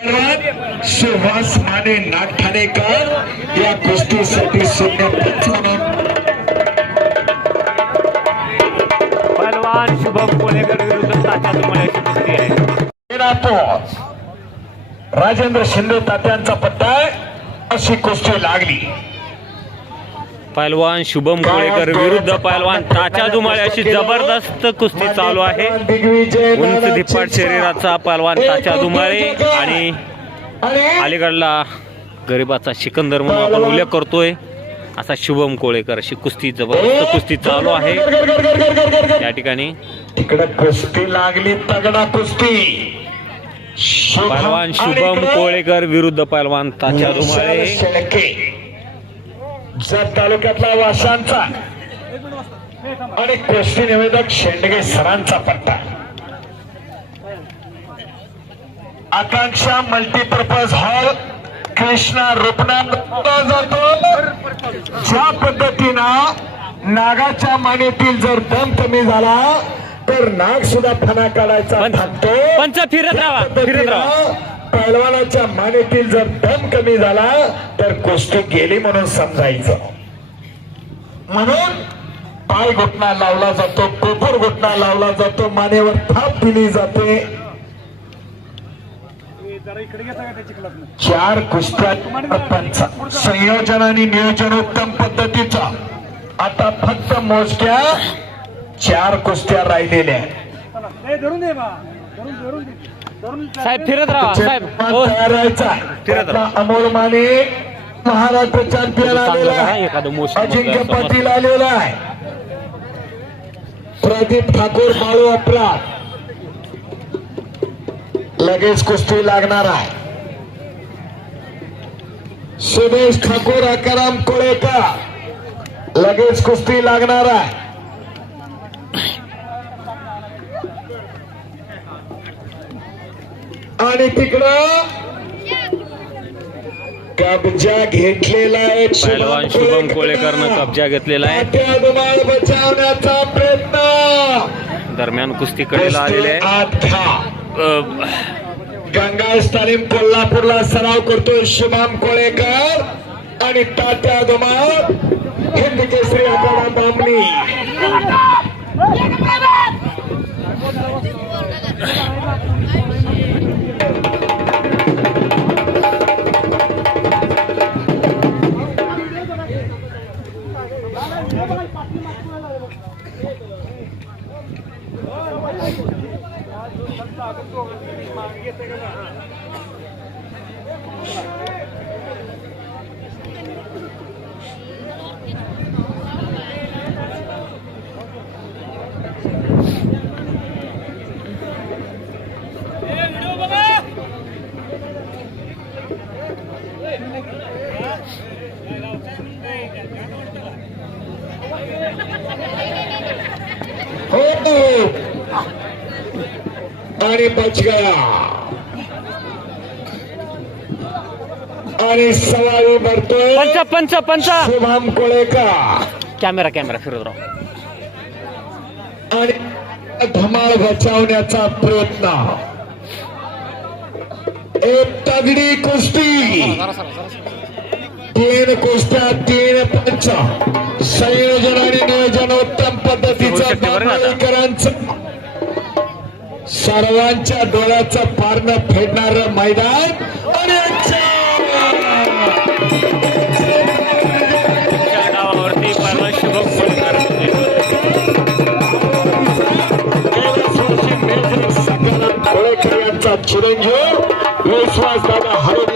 सुहास माने नागठाणेकर या कुस्तीसाठी शून्य पहलवान शुभम कोलेकर विरुद्ध तात्या तुम्हाला कुस्ती आहे राजेंद्र शिंदे तात्यांचा आहे. अशी कुस्ती लागली. पहलवान शुभम कोळेकर विरुद्ध पहलवान ताच्या दुमाळे अशी जबरदस्त कुस्ती चालू आहे. उंच धिप्पाट शरीराचा पहलवान ताच्या दुमाळे आणि अलीकडला गरिबाचा सिकंदर म्हणून आपण उल्लेख करतोय. असा शुभम कोळेकर अशी कुस्ती जबरदस्त कुस्ती चालू आहे. त्या ठिकाणी तिकडे कुस्ती लागली तगडा कुस्ती. पहलवान शुभम कोळेकर विरुद्ध पहलवान ताच्या दुमाळे जत तालुक्यातला वासांचा आणि कुस्ती निवेदक शेंडगे सरांचा पट्टा. आकांक्षा मल्टीपर्पज हॉल कृष्णा रूपनाथ जातो. ज्या पद्धतीनं नागाच्या मानेतील जर दम कमी झाला तर नाग सुद्धा फणा काढायचा थांबतो. पंच फिरत राहा फिरत राहा. पहलवानाच्या मानेतील जर दम कमी झाला तर कुस्ती गेली म्हणून समजायचं. म्हणून पाय घुटणा लावला जातो कोपूर घुटणा लावला जातो मानेवर थाप दिली जाते. चार कुस्त्या संयोजन आणि नियोजन उत्तम पद्धतीचा. आता फक्त मोजक्या चार कुस्त्या राहिलेल्या आहेत. साहेब फिरत राहा साहेब. हो. आपला अमोल माने महाराष्ट्र चॅम्पियन आलेला आहे. अजिंक्य. पाटील आलेला आहे. प्रदीप ठाकूर बाळू अपरा लगेच कुस्ती लागणार आहे. सुदेश ठाकूर अकाराम कोळेकर. लगेच कुस्ती लागणार आहे. आणि तिकडं कब्जा घेतलेला आहे पहलवान शुभम कोळेकरनं. कब्जा घेतलेला आहे. बचावण्याचा प्रयत्न. दरम्यान कुस्ती कडेला आलेले गंगा तालीम कोल्हापूरला सराव करतोय शुभम कोळेकर. आणि तात्या धुमाळ हिंद केसरी अकाडा बामणी Hold आणि बचगळा आणि सवाई भरतोय पंच पंच पंच. शुभम कोळेकर. कॅमेरा कॅमेरा फिरत राहा आणि धमाल बचावण्याचा प्रयत्न. एक तगडी कुस्ती. तीन कुस्त्या तीन पंच. संयोजन आणि नियोजन उत्तम पद्धतीचं सर्वांच्या डोळ्याचं पारणं फेडणार मैदान आणि चिरंजीव विश्वास दादा हरवले